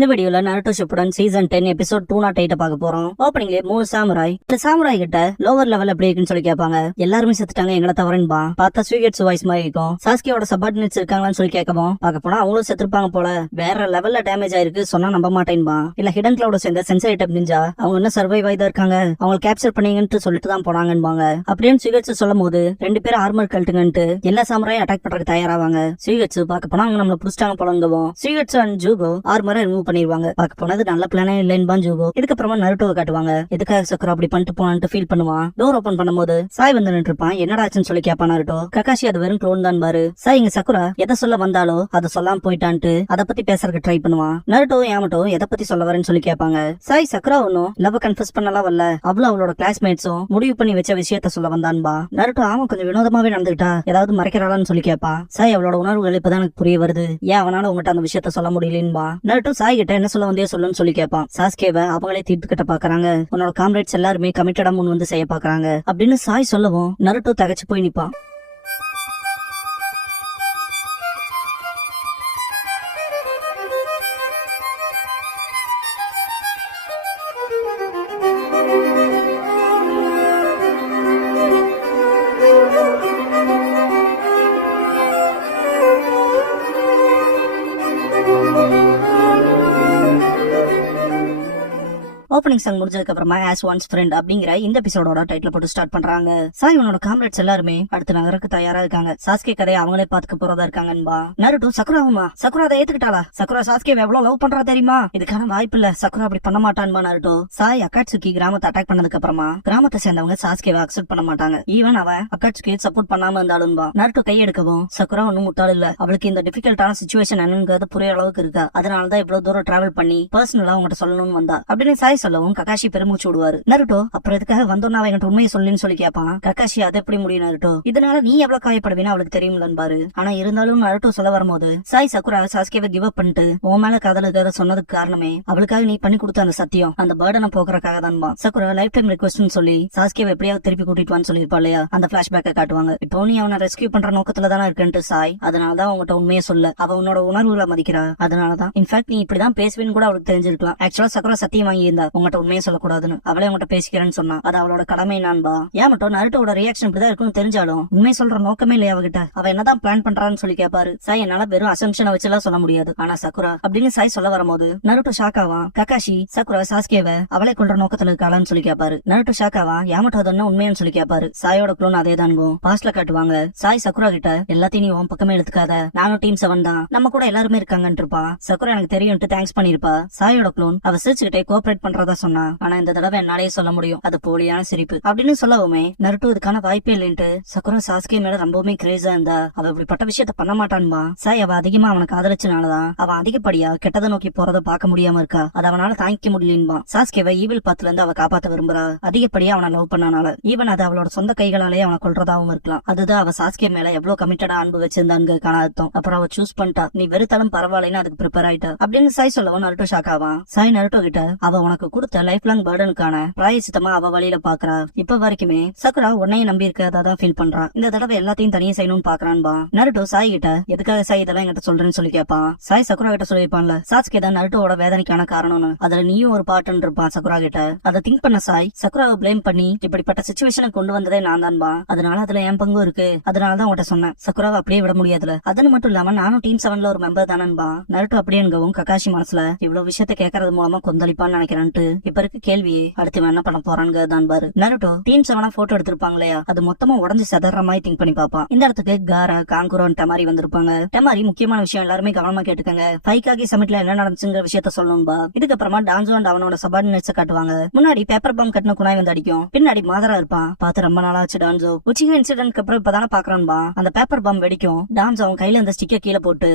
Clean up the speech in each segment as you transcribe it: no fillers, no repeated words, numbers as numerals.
இந்த வீடியோல Naruto Shippuden season 10 episode 208 பார்க்க போறோம். ஓப்பனிங்ல 3 சாமுராய் இந்த சாமுராய் கிட்ட லோவர் லெவல் எப்படி இருக்குன்னு சொல்லி கேட்பாங்க. எல்லாருமே செத்துட்டாங்க எங்களை தவறன்பா. பார்த்தா ஸ்வீகெட்ஸ் வாய்ஸ் மாதிரி இருக்கும். சாஸ்கியோட சபார்டினேட்ஸ் இருக்காங்களான்னு சொல்லி கேட்கவும் பார்க்க போனா அவங்களும் செத்துருப்பாங்க போல. வேற லெவல்ல டேமேஜ் ஆயிருக்கு சொன்னா நம்ப மாட்டேன்பா. இல்ல ஹிடன் கிளவுட சேர்ந்த சென்சைட்டப் நிஞ்சா அவங்க என்ன சர்வைவ் ஆயிதா இருக்காங்க, அவங்க கேப்சர் பண்ணீங்கன்னு சொல்லிட்டு தான் போனாங்கன்பாங்க. அப்படின்னு ஸ்வீகெட்ஸ் சொல்லும் போது 2 பேரும் ஆர்மர் கழட்டுங்கன்ட்டு எல்லா சாமுராயும் அட்டாக் பண்றதுக்கு தயாராவாங்க. ஸ்வீகெட்ஸ் பார்க்க போனா அவங்க நம்மள புடிச்சிட்டாங்க போலங்கவும் ஸ்வீகெட்ஸ் அண்ட் ஜூகோ ஆர்மரை ரிமூவ் பண்ணிடுவாங்க. பார்க்க போனது நல்ல பிளானே இல்லைன்னு ஜூகோ. இதுக்கப்புறமா நருட்டோவை காட்டுவாங்க. எதுக்காக சக்குரா அப்படி பண்ணிட்டு போனான்னு ஃபீல் பண்ணுவான். டோர் ஓபன் பண்ணும்போது சாய் வந்து நின்று இருப்பான். என்னடா ஆச்சுன்னு சொல்லி கேட்பான் நருட்டோ. ககாஷி அது வெறும் க்ளோன் தான் பாரு. சாய் இங்க சக்குரா எதை சொல்ல வந்தாலோ அதை சொல்லாம போயிட்டான்ட்டு அதை பத்தி பேசுறதுக்கு ட்ரை பண்ணுவான். நருட்டோ யாமட்டோ எதை பத்தி சொல்ல வரேன்னு சொல்லி கேட்பாங்க. சாய் சக்குரா ஒன்னும் லவ் கன்ஃபஸ் பண்ணலாம் வரல, அவ்வளவு அவளோட கிளாஸ்மேட்ஸும் முடிவு பண்ணி வச்ச விஷயத்த சொல்ல வந்தான்பா. நருட்டோ ஆமா கொஞ்சம் வினோதமாவே நடந்துட்டா ஏதாவது மறைக்கிறாளான்னு சொல்லி கேட்பான். சாய் அவளோட உணர்வுகள் இப்பதான் எனக்கு புரிய வருது, ஏன் அவனால உங்ககிட்ட அந்த விஷயத்த சொல்ல முடியலன்பா. நருட்டோ சாய் கிட்ட என்ன சொல்ல வந்தே சொல்லுன்னு சொல்லி கேட்பான். சாஸ்கேவை அவங்களே தீர்த்துக்கிட்ட பாக்குறாங்க, உன்னோட காம்ரேட்ஸ் எல்லாருமே கமிட்டடா முன் வந்து செய்ய பாக்குறாங்க அப்படின்னு சாய் சொல்லவும் நருட்டோ தகச்சு போய் நிப்பான். ஓப்பனிங் சாங் முடிஞ்சதுக்கு அப்புறமா ஆஸ் ஒன்ஸ் ஃப்ரெண்ட் அப்படிங்கிற இந்த எபிசோடோட டைட்டில் போட்டு ஸ்டார்ட் பண்றாங்க. சாய் உன்னோட காம்ரேட்ஸ் எல்லாருமே அடுத்த நகருக்கு தயாரா இருக்காங்க. சாஸ்கே கதையை அவங்களே பாத்துக்க போறதா இருக்காங்கன்பா. நருட்டோ சக்குராவுமா சக்குரா அதை ஏத்துக்கிட்டாளா, சக்குரா சாஸ்கே எவ்வளவு லவ் பண்றா தெரியுமா, இதுக்கான வாய்ப்பு இல்ல, சக்குரா அப்படி பண்ண மாட்டான்பா நருட்டோ. சாய் அக்காட்சுகி கிராமத்தை அட்டாக் பண்ணதுக்கு அப்புறமா கிராமத்தை சேர்ந்தவங்க சாஸ்கேவை அக்செப்ட் பண்ண மாட்டாங்க. ஈவன் அவன் அக்காட்சுகி சப்போர்ட் பண்ணாம இருந்தாலும்பா. நருட்டோ கையெடுக்கவும் சக்குரா ஒன்னும் முட்டாள் இல்ல, அவளுக்கு இந்த டிஃபிகல்ட்டான சிச்சுவேஷன் என்னங்கிறது புரிய அளவுக்கு இருக்கா, அதனாலதான் இவ்வளவு தூரம் டிராவல் பண்ணி பர்சனலா உங்ககிட்ட சொல்லணும்னு வந்தா அப்படின்னு சாய் சொல்லவும் ககாஷி பெருமூச்சு விடுவாரு. நருட்டோ அப்புறம் எதுக்காக வந்தோன்னா அவன் உண்மையை சொல்லின்னு சொல்லி கேட்பான். ககாஷி அதை எப்படி முடியும் நருட்டோ, இதனால நீ எவ்வளவு காயப்படுவீன்னு அவளுக்கு தெரியும்லன்பாரு. ஆனா இருந்தாலும் நருட்டோ சொல்ல வரும்போது சாய் சக்குரா சாஸ்கேவை கிவ் அப் பண்ணிட்டு உன் மேல காதலுக்காக சொன்னதுக்கு காரணமே அவளுக்காக நீ பண்ணி கொடுத்த அந்த சத்தியம் அந்த பர்டனை போக்குறதுக்காக தான்பா. சக்குரா லைஃப் டைம் ரிக்வெஸ்ட்னு சொல்லி சாஸ்கேவை எப்படியாவது திருப்பி கூட்டிட்டு வான்னு சொல்லிருப்பா இல்லையா, அந்த பிளாஷ்பேக்கை காட்டுவாங்க. இப்போ நீ அவனை ரெஸ்கியூ பண்ற நோக்கத்துல தானே இருக்குன்ட்டு சாய், அதனாலதான் உங்ககிட்ட உண்மையை சொல்ல அவ உன்னோட உணர்வுகளை மதிக்கிறா, அதனாலதான் இன்ஃபேக்ட் நீ இப்படிதான் பேசுவேன்னு கூட அவளுக்கு தெரிஞ்சிருக்கலாம். ஆக்சுவலா சக்குரா சத்தியம் வாங்கி இருந்தா உங்ககிட்ட உண்மையை சொல்லக்கூடாதுன்னு அவளே உங்ககிட்ட பேசிக்கிறேன்னு சொன்னா அது அவளோட கடமை நான்பா. ஏன் மட்டும் நருட்டோட ரியாக்ஷன் இப்படிதான் இருக்குன்னு தெரிஞ்சாலும் உண்மை சொல்ற நோக்கமே இல்லையா அவகிட்ட, அவ என்னதான் பிளான் பண்றான்னு சொல்லி கேட்பாரு. சாய் என்னால வெறும் அசம்ஷனை வச்சுலாம் சொல்ல முடியாது, ஆனா சக்குரா அப்படின்னு சாய் சொல்ல வரும்போது நருட்டோ ஷாக்காவா. ககாஷி சக்குரா சாஸ்கேவை அவளை கொள்ற நோக்கத்துல இருக்காளான்னு சொல்லி கேட்பாரு. நருட்டோ ஷாக்காவா யாமட்டோ அதென்ன உண்மையான்னு சொல்லி கேட்பாரு. சாயோட குளோன் அதே தான்கும். பாஸ்ட்ல காட்டுவாங்க சாய் சக்குரா கிட்ட எல்லாத்தையும் நீ உன் பக்கமே எடுத்துக்காத, நானும் டீம் 7 தான், நம்ம கூட எல்லாருமே இருக்காங்கன்னு இருப்பா. சக்குரா எனக்கு தெரியும் தேங்க்ஸ் பண்ணிருப்பா. சாயோட குளோன் அவ சிரிச்சுக்கிட்டே கோஆபரேட் பண்றதா சொன்னா, ஆனா இந்த தடவை என்னாலே சொல்ல முடியும் அது போலியான சிரிப்பு அப்படின்னு சொல்லவுமே நருட்டோ இதுக்கான வாய்ப்பே இல்லைன்ட்டு சக்குரா சாஸ்கே மேல ரொம்பவுமே கிரேஸா இருந்தா அவ இப்படிப்பட்ட விஷயத்த பண்ண மாட்டான்பா. சாய் அவ அதிகமா அவனுக்கு ஆதரிச்சனாலதான் அவன் அதிகப்படியா கெட்டதை நோக்கி போறத பார்க்க முடியாம இருக்கா, அது அவனால தாங்கிக்க முடியலன்பா. சாஸ்கேவை ஈவில் பாத்துல இருந்து அவ காப்பாத்த விரும்புறா, அதிகப்படியா அவனை லவ் பண்ணனால. ஈவன் அது அவளோட சொந்த கைகளாலே அவனை கொல்றதாவும் இருக்கலாம். அதுதான் அவ சாஸ்கே மேல எவ்வளவு கமிட்டடா அன்பு வச்சிருந்தான்னு அர்த்தம். அப்புறம் அவ சூஸ் பண்ணிட்டா, நீ வெறுத்தாலும் பரவாயில்லைன்னு அதுக்கு ப்ரிப்பேர் ஆயிட்டா அப்படின்னு சாய் சொல்லவும் நருட்டோ ஷாக் ஆவான். சாய் நருட்டோ கிட்ட அவ உனக்கு கொடுத்த லைஃப் லாங் பர்டனுக்கான பிராயசித்தமா அவ வழியில பாக்குறா. இப்ப வரைக்குமே சக்குரா உன்னையும் நம்பி இருக்கதான் ஃபீல் பண்றா, இந்த தடவை எல்லாத்தையும் தனியா செய்யணும்னு பாக்குறான்பா. நருட்டோ சாய் கிட்ட எதுக்காக சாய் இதெல்லாம் என்கிட்ட சொல்றேன்னு சொல்லி கேட்பான். சாய் சக்குரா கிட்ட சொல்லிருப்பான்ல சாஸ்கே தான் நருட்டோட வேதனைக்கான காரணம்னு, அதுல நீயும் ஒரு பாட்டுன்னு இருப்பான் சக்குரா கிட்ட. அதை திங்க் பண்ண சாய் சக்குராவை பிளேம் பண்ணி இப்படிப்பட்ட சிச்சுவேஷனை கொண்டு வந்ததே நான் தான்பா, அதனால அதுல என் பங்கும் இருக்கு, அதனாலதான் உன்கிட்ட சொன்னேன் சக்குராவை அப்படியே விட முடியாதுல. அதுன்னு மட்டும் இல்லாம நானும் டீம் 7ல ஒரு மெம்பர் தானன்பா. நருட்டோ அப்படியேங்கவும் ககாஷி மனசுல இவ்வளவு விஷயத்த கேட்கறது மூலமா கொந்தளிப்பான்னு நினைக்கிறேன்ட்டு இப்ப இருக்கு கேள்வியே அடுத்து என்ன பண்ண போறான்னு தான் பாரு. நருட்டோ டீம் 7 போட்டோ எடுத்திருப்பாங்களே அது மொத்தமா உடஞ்சு சதற மாதிரி திங்க் பண்ணி பாப்பான். இந்த இடத்துக்கு காரா காங்குரோன் டெமாரி வந்திருப்பாங்க. டெமாரி முக்கியமான விஷயம் எல்லாருமே கவனமா கேட்டுக்கங்க, ஃபைக்காகி சமிட்ல என்ன நடந்துச்சுங்கிற விஷயத்த சொல்லணும்பா. இதுக்கப்புறமா டான்சோ அண்ட் அவனோட சபார்டினேட்ஸ் காட்டுவாங்க. முன்னாடி பேப்பர் பாம் கட்டின குனாய் வந்து அடிக்கும், பின்னாடி மாதரா இருப்பான். பார்த்து ரொம்ப நாளாச்சு டான்சோ. உச்சிகா இன்சிடென்ட்க்கு அப்புறம் இப்பதானே பாக்குறான்பா. அந்த பேப்பர் பாம் வெடிக்கும், டான்சோ அவன் கையில அந்த ஸ்டிக்கர் கீழே போட்டு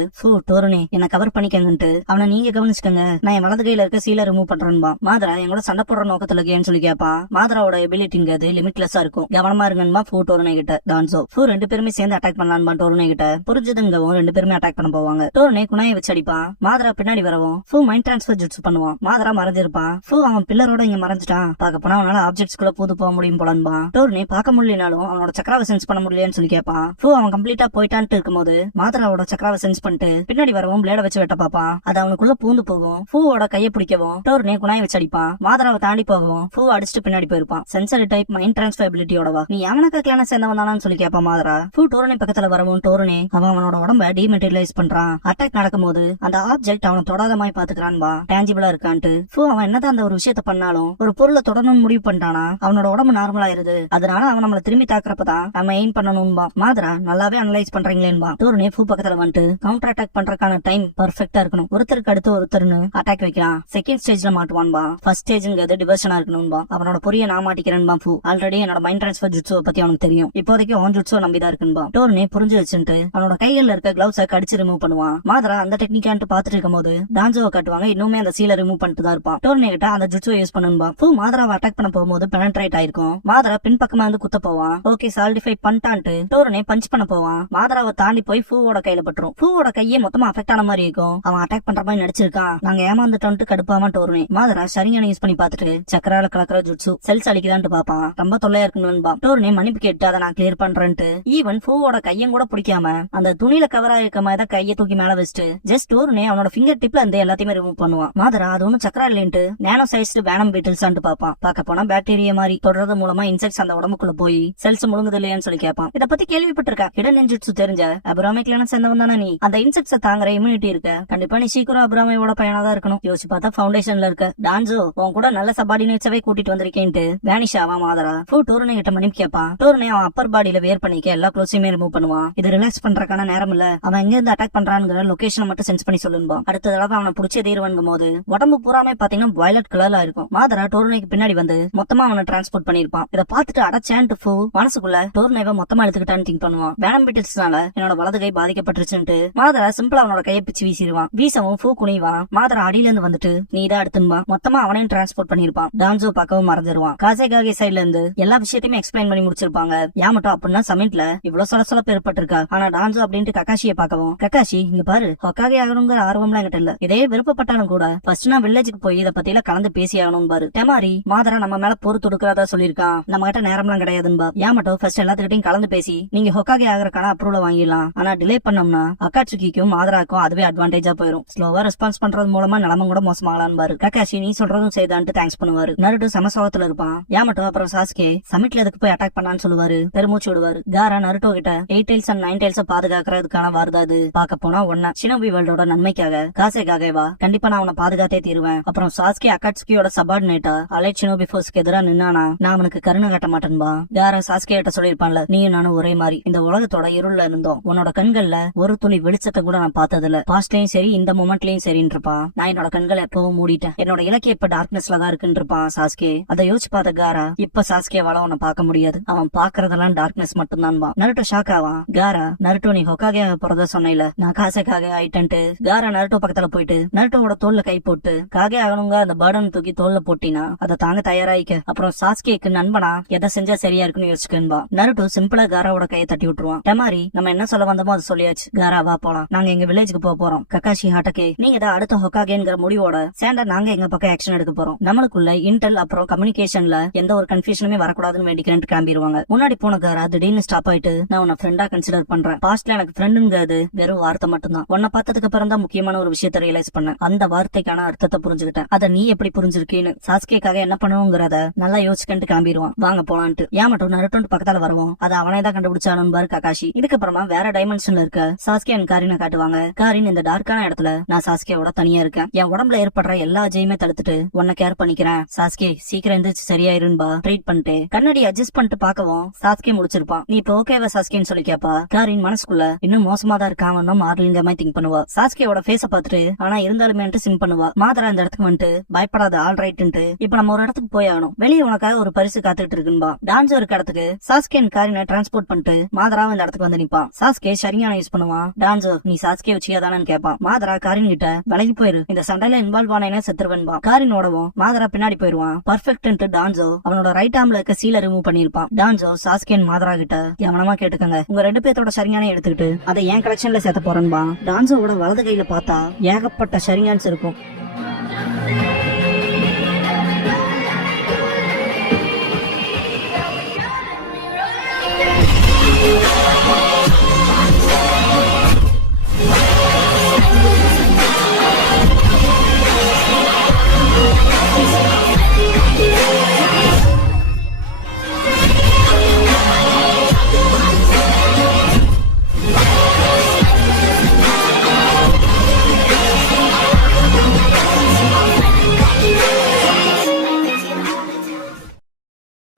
டோருனே என்ன கவர் பண்ணிக்கங்கன்ட்டு அவனை நீங்க கவனிச்சுக்கங்க, நான் என் வலது கையில இருக்க சீலை ரிமூவ் பண்றேன்பா. மாதரா மாதரா என் கூட சண்டை போடுற நோக்கத்துல இருக்கேன்னு சொல்லி கேட்பான். மாதராவோட எபிலிட்டிங்கிறது லிமிட்லெஸ்ஸா இருக்கும். கவனமா இருங்கன்னு ஃபூ டோர்னே கிட்ட டான்சோ ஃபூ ரெண்டு பேருமே சேர்ந்து அட்டாக் பண்ணலான்னு டோர்னே கிட்ட புரிஞ்சதுங்கவும் ரெண்டு பேருமே அட்டாக் பண்ண போவாங்க. டோர்னே குனாயை வச்சு அடிப்பான். மாதரா பின்னாடி வரவும் ஃபூ மைண்ட் டிரான்ஸ்ஃபர் ஜுட்ஸ் பண்ணுவான். மாதரா மறைஞ்சிருப்பான். ஃபூ அவன் பில்லரோட இங்க மறைஞ்சிட்டான். பார்க்க போனா அவனால ஆப்ஜெக்ட்ஸ் குள்ள பூந்து போக முடியும் போலன்பா. டோர்னே பார்க்க முடியலனாலும் அவனோட சக்கராவை சென்ஸ் பண்ண முடியலன்னு சொல்லி கேட்பான். ஃபூ அவன் கம்ப்ளீட்டா போயிட்டான்ட்டு இருக்கும்போது மாதராவோட சக்கராவை சென்ஸ் பண்ணிட்டு பின்னாடி வரவும் பிளேட வச்சு வெட்ட பாப்பான். அது அவனுக்குள்ள பூந்து போகும். ஃபூவோட கையை பிடிக்கவும் டோர்னே குனாயை வச்சு அடிப்பான். மாதராவை தாண்டி போகவும் ஃபூ அடிச்சுட்டு பின்னாடி போயிருப்பான். சென்சரி டைப் மைண்ட் டிரான்ஸ்ஃபர் எபிலிட்டியோடவா நீ யாவனக்கா கிளான சேர்ந்தவன் சொல்லி கேட்பான் மாதரா. ஃபூ டோர்னே பக்கத்துல வரவும் டோர்னே அவனோட உடம்ப டிமெட்டீரியலைஸ் பண்றான். அட்டாக் நடக்கும்போது அந்த ஆப்ஜெக்ட் அவனை தொடாத மாதிரி பாத்துக்கிறான்பா. டேஞ்சிபிளா இருக்கான்ட்டு ஃபூ அவன் என்னதான் அந்த ஒரு விஷயத்த பண்ணாலும் ஒரு பொருளை தொடரணும்னு முடிவு பண்ணிட்டானா அவனோட உடம்பு நார்மலா ஆயிருது. அதனால அவன் நம்மள திரும்பி தாக்குறப்பதான் அவன் எய்ம் பண்ணணும்பா. மாதரா நல்லாவே அனலைஸ் பண்றீங்களேன்பா. டோர்னே ஃபூ பக்கத்துல வந்துட்டு கவுண்டர் அட்டாக் பண்றதுக்கான டைம் பர்ஃபெக்ட்டா இருக்கணும். ஒருத்தருக்கு அடுத்து ஒருத்தர்னு அட்டாக் வைக்கிறான். செகண்ட் ஸ்டேஜ்ல மாட்டுவான்பா. ஃபர்ஸ்ட் ஸ்டேஜ்ங்கிறது டிவர்ஷனா இருக்கணும்பா. அவனோட பொரிய நான் மாட்டிக்கிறேன்பா. ஃபூ ஆல்ரெடி என்னோட மைண்ட் டிரான்ஸ்ஃபர் ஜுட்ஸுவை பத்தி அவனுக்கு தெரியும். இப்போதைக்கு அவன் ஜுட்ஸோ நம்பிதான் இருக்குன்பா. டோர்னே புரிஞ்சு வச்சுட்டு அவனோட கைகள்ல இருக்க கிளவுஸ கடிச்சு ரிமூவ் பண்ணுவான். மாதரா அந்த டெக்னிக்கான்ட்டு பாத்துட்டு இருக்கும் போது டான்சோவை காட்டுவாங்க. இன்னுமே அந்த சீலை ரிமூவ் பண்ணிட்டு தான் இருப்பான். டோர்னே கிட்ட அந்த ஜுட்ஸுவை யூஸ் பண்ணும்பா. ஃபூ மாதராவை அட்டாக் பண்ண போகும்போது பெனட்ரேட் ஆயிருக்கும். மாதரா பின் பக்கமா வந்து குத்த போவான். ஓகே சால்டிஃபை பண்ணிட்டான்ட்டு டோர்னே பஞ்ச் பண்ண போவான். மாதராவை தாண்டி போய் ஃபூவோட கையில பட்டுரும். ஃபூவோட கையே மொத்தமா அஃபெக்ட் ஆன மாதிரி இருக்கும். அவன் அட்டாக் பண்ற மாதிரி நடிச்சிருக்கான். நாங்க ஏமாந்துட்டோம்ட்டு கடுப்பாம டோர்னே. மாதரா சரியான யூஸ் பண்ணி பாத்துட்டு சக்கரால கலக்கிற ஜுட்ஸு செல்ஸ் அடிக்குதான்ட்டு பாப்பான். ரொம்ப தொல்லையா இருக்கணும்பா. டோர்னே மன்னிப்பு கேட்டு அதை நான் கிளியர் பண்றேன்ட்டு ஈவன் ஃபூவோட கையும் கூட பிடிக்காம அந்த துணியில கவர் ஆயிருக்க மாதிரி தான் கையை தூக்கி மேல வச்சுட்டு ஜஸ்ட் டோர்னே அவனோட ஃபிங்கர் டிப்ல இருந்து எல்லாத்தையுமே ரிமூவ் பண்ணுவான். மாதரா அது ஒன்னும் சக்கரா இல்லைன்ட்டு நேனோ சைஸ்டு வேனம் பீட்டில்ஸ் பாப்பான். பார்க்க போனா பாக்டீரியா மாதிரி தொடர்றது மூலமா இன்செக்ட்ஸ் அந்த உடம்புக்குள்ள போய் செல்ஸ் முழுங்குது இல்லையான்னு சொல்லி கேட்பான். இதை பத்தி கேள்விப்பட்டிருக்கா ஹிடன் நிஞ்சுட்சு தெரிஞ்ச அபிராமிக்லான சேர்ந்தவன் தானே நீ. அந்த இன்செக்ட்ஸை தாங்குற இம்யூனிட்டி இருக்க. கண்டிப்பா நீ சீக்கிரம் அபிராமியோட பையனா தான் இருக்கணும். யோசிச்சு பார்த்தா ஃபவுண்டேஷன்ல இருக்க. டான்சோ உன் கூட நல்ல சபார்டினேட்ஸவே கூட்டிட்டு வந்திருக்கேன்ட்டு வேனிஷ் ஆவா மாதரா. ஃபூ டோர்னே கிட்ட மன்னிப்பு கேட்பான். டோர்னே அவன் அப்பர் பாடியில வேர் பண்ணிக்க எல்லா க்ளோஸையுமே ரிமூவ் பண்ணுவான். இது ரிலாக்ஸ் பண்றதுக்கான நேரம் இல்ல. அவன் எங்க இருந்து அட்டாக் பண்றாங்கிற லொகேஷனை மட்டும் சென்ஸ் பண்ணி சொல்லும்பா. அடுத்த தடவை அவனை புடிச்சே தீர்வன்கும் போது உடம்பு பூராமே பாத்தீங்கன்னா வயலட் கலர்ல இருக்கும். மாதரா டோர்னேக்கு பின்னாடி வந்து மொத்தமா அவனை டிரான்ஸ்போர்ட் பண்ணிருப்பான். இதை பார்த்துட்டு அடச்சான்ட்டு ஃபூ மனசுக்குள்ள டோர்னேவை மொத்தமா எடுத்துக்கிட்டான்னு திங்க் பண்ணுவான். வேனம் பீட்டில்ஸ்னால என்னோட வலது கை பாதிக்கப்பட்டுருச்சுன்ட்டு மாதரா சிம்பிளா அவனோட கையை பிச்சு வீசிடுவான். வீசவும் ஃபூ குனிவான். மாதரா அடியில இருந்து வந்துட்டு நீ தான் அடுத்துன்பா. மொத்தமா அவனையும் டிரான்ஸ்போர்ட் பண்ணிருப்பான். டான்சோ பார்க்கவும் மறந்துடுவான். காசேகாகே சைட்ல இருந்து எல்லா விஷயத்தையுமே எக்ஸ்பிளைன் பண்ணி முடிச்சிருப்பாங்க. யாமட்டோ அப்படின்னா சமிட்ல இவ்வளவு சொலசொலப்பு ஏற்பட்டிருக்கா. ஆனா டான்சோ அப்படின்ட்டு கக்காஷியை பார்க்கவும் கக்காஷி இங்க பாரு ஹொக்காகே ஆகணுங்கிற ஆர்வம்லாம் என்கிட்ட இல்ல. இதே விருப்பப்பட்டாலும் கூட ஃபர்ஸ்ட் நான் வில்லேஜுக்கு போய் இதை பத்தி எல்லாம் கலந்து பேசி ஆகணும் பாரு. டெமாரி மாதரா நம்ம மேல போர் தொடுக்கிறதா சொல்லிருக்கான். நம்ம கிட்ட நேரம்லாம் கிடையாதுன்பா. யாமட்டோ ஃபர்ஸ்ட் எல்லாத்துக்கிட்டையும் கலந்து பேசி நீங்க ஹொக்காகே ஆகிறக்கான அப்ரூவல் வாங்கிடலாம். ஆனா டிலே பண்ணோம்னா அக்காட்சுக்கிக்கும் மாதராக்கும் அதுவே அட்வான்டேஜா போயிடும். ஸ்லோவா ரெஸ்பான்ஸ் பண்றது மூலமா நிலம கூட மோசமாகலாம் பாரு. கக்காஷி நீ சொல்றதும் செய்தான்ட்டு தேங்க்ஸ் பண்ணுவாரு. நருட்டோ சமசோகத்துல இருப்பான். யாமட்டோ அப்புறம் சாஸ்கே சமிட்ல எதுக்கு போய் அட்டாக் பண்ணான்னு சொல்லுவாரு. பெருமூச்சு விடுவாரு. காரா நருட்டோ கிட்ட 8 tails and 9 tails பாதுகாக்கிறதுக்கான வார்தாது. பார்க்க போனா ஒன்னா ஷினோபி வேர்ல்டோட நன்மைக்காக காசேகாகேவா கண்டிப்பா நான் அவனை பாதுகாத்தே தீருவேன். அப்புறம் சாஸ்கே அக்காட்சுகியோட சபார்டினேட்டா அலைட் ஷினோபி ஃபோர்ஸ்க்கு எதிராக நின்னானா நான் அவனுக்கு கருணை காட்ட மாட்டேன்பா. காரா சாஸ்கே கிட்ட சொல்லிருப்பான்ல நீயும் நானும் ஒரே மாதிரி இந்த உலகத்தோட இருள்ல இருந்தோம். உன்னோட கண்கள்ல ஒரு துளி வெளிச்சத்தை கூட நான் பார்த்ததில்ல. பாஸ்ட்லயும் சரி இந்த மொமெண்ட்லயும் சரின்னு இருப்பான். நான் என்னோட கண்களை எப்பவும் மூடிட்டேன். என்னோட இலக்கிய இப்ப டார்க்னஸ்ல தான் இருக்குன்னு இருப்பான் சாஸ்கே. அதை யோசிச்சு பார்த்த காரா இப்ப சாஸ்கேவால அவனை பார்க்க முடியாது. அவன் பாக்குறதெல்லாம் டார்க்னஸ் மட்டும் தான். நருட்டோ ஷாக் ஆவான். காரா நருட்டோ நீ ஹொக்காகே போறத சொன்ன நான் காசேகாகே ஆயிட்டேன்ட்டு காரா நருட்டோ பக்கத்துல போயிட்டு நருட்டோட தோல்ல கை போட்டு காகே ஆகணுங்க அந்த பர்டன் தூக்கி தோல்ல போட்டினா அதை தாங்க தயாராயிக்க. அப்புறம் சாஸ்கேக்கு நண்பனா எதை செஞ்சா சரியா இருக்குன்னு யோசிச்சுக்கா. நருட்டோ சிம்பிளா காராவோட கையை தட்டி விட்டுருவான். டெமாரி நம்ம என்ன சொல்ல வந்தோமோ அதை சொல்லியாச்சு. காரா வா போலாம். நாங்க எங்க வில்லேஜுக்கு போறோம். கக்காஷி ஹாட்டகே நீங்க தான் அடுத்த ஹொக்காகேங்கிற முடிவோட சேண்டர் நாங்க எங்க பக்கம் ஆக்ஷன் எடுக்க போறோம். நம்மளுக்குள்ள இன்டெல் அப்புறம் கம்யூனிகேஷன்ல எந்த ஒரு கன்ஃபியூஷனுமே வரக்கூடாதுன்னு வேண்டிக்கிறேன் கிளம்பிடுவாங்க. முன்னாடி போன காரா திடீர்னு ஸ்டாப் ஆயிட்டு நான் உன்னை ஃப்ரெண்டா கன்சிடர் பண்றேன். பாஸ்ட்ல எனக்கு ஃப்ரெண்டுங்கிறது வெறும் வார்த்தை மட்டும்தான். உன்னை பார்த்ததுக்கு அப்புறம் தான் முக்கியமான ஒரு விஷயத்தை ரியலைஸ் பண்ணேன். அந்த வார்த்தைக்கான அர்த்தத்தை புரிஞ்சுக்கிட்டேன். அதை நீ எப்படி புரிஞ்சிருக்கீன்னு சாஸ்கேக்காக என்ன பண்ணுங்கிறத நல்லா யோசிச்சுட்டு கிளம்பிடுவான். வாங்க போலான்ட்டு யாமட்டோ நருட்டோன்ட்டு பக்கத்தால வருவோம். அதை அவனே தான் கண்டுபிடிச்சானு பாரு கக்காஷி. இதுக்கப்புறமா வேற டைமென்ஷன்ல இருக்க சாஸ்கே அண்ட் காரினை காட்டுவாங்க. காரின் இந்த டார்க்கான இடத்துல நான் சாஸ்கேவோட தனியா இருக்கேன். என் உடம்புல ஏற்படுற எல்லா ஜெயுமே தடுத்துட்டு உன்னை கேர் பண்ணிக்கிறேன். சாஸ்கே சீக்கிரம் எந்திரிச்சு சரியாயிருன்பா ட்ரீட் பண்ணிட்டு கண்ணாடி அட்ஜஸ்ட் பண்ணிட்டு பாக்கவும் சாஸ்கே முடிச்சிருப்பான். நீ இப்ப ஓகேவா சாஸ்கேன்னு சொல்லி கேப்பா. காரின் மனசுக்குள்ள இன்னும் மோசமா தான் இருக்கான் மார்லிங்க மாதிரி திங்க் பண்ணுவா. சாஸ்கேவோட ஃபேஸ பாத்துட்டு ஆனா இருந்தாலுமே சிம் பண்ணுவா. மாதரா இந்த இடத்துக்கு வந்துட்டு பயப்படாத ஆல் ரைட்டு இப்ப நம்ம ஒரு இடத்துக்கு போய் ஆகணும். வெளியே உனக்காக ஒரு பரிசு காத்துட்டு இருக்குன்பா. டான்சோ இருக்க இடத்துக்கு சாஸ்கே காரினை டிரான்ஸ்போர்ட் பண்ணிட்டு மாதரா இந்த இடத்துக்கு வந்து நிப்பான். சாஸ்கே சரியான யூஸ் பண்ணுவான். டான்சோ நீ சாஸ்கே வச்சியாதானு கேட்பான். மாதரா காரின் கிட்ட விலகி போயிரு இந்த சண்டையில இன்வால்வ் ஆனேன்னு செத்துருவன்பா. காரினோட சாஸ்கேன்னு ஓடவும் மாதரா பின்னாடி போயிருவான். பர்ஃபெக்ட் டான்சோ அவனோட ரைட் ஆர்ம்ல இருக்க சீலை ரிமூவ் பண்ணிருப்பான். டான்சோ சாஸ்கேன் மாதரா கிட்ட கவனமா கேட்டுக்கங்க, உங்க 2 பேர்த்தோட சரியான எடுத்துக்கிட்டு அதை என் கலெக்ஷன்ல சேர்த்த போறேன்பா. டான்சோவோட வலது கையில பார்த்தா ஏகப்பட்ட ஷரிங்கான்ஸ் இருக்கும்.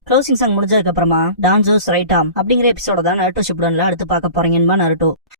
க்ளோசிங் சாங் முடிஞ்சதுக்கு அப்புறமா டான்சோஸ் ரைட் ஆர்ம் அப்படிங்கிற எபிசோட தான் நருட்டோ ஷிப்புடன்ல அடுத்து பார்க்க போறீங்கன்னு நருட்டோ.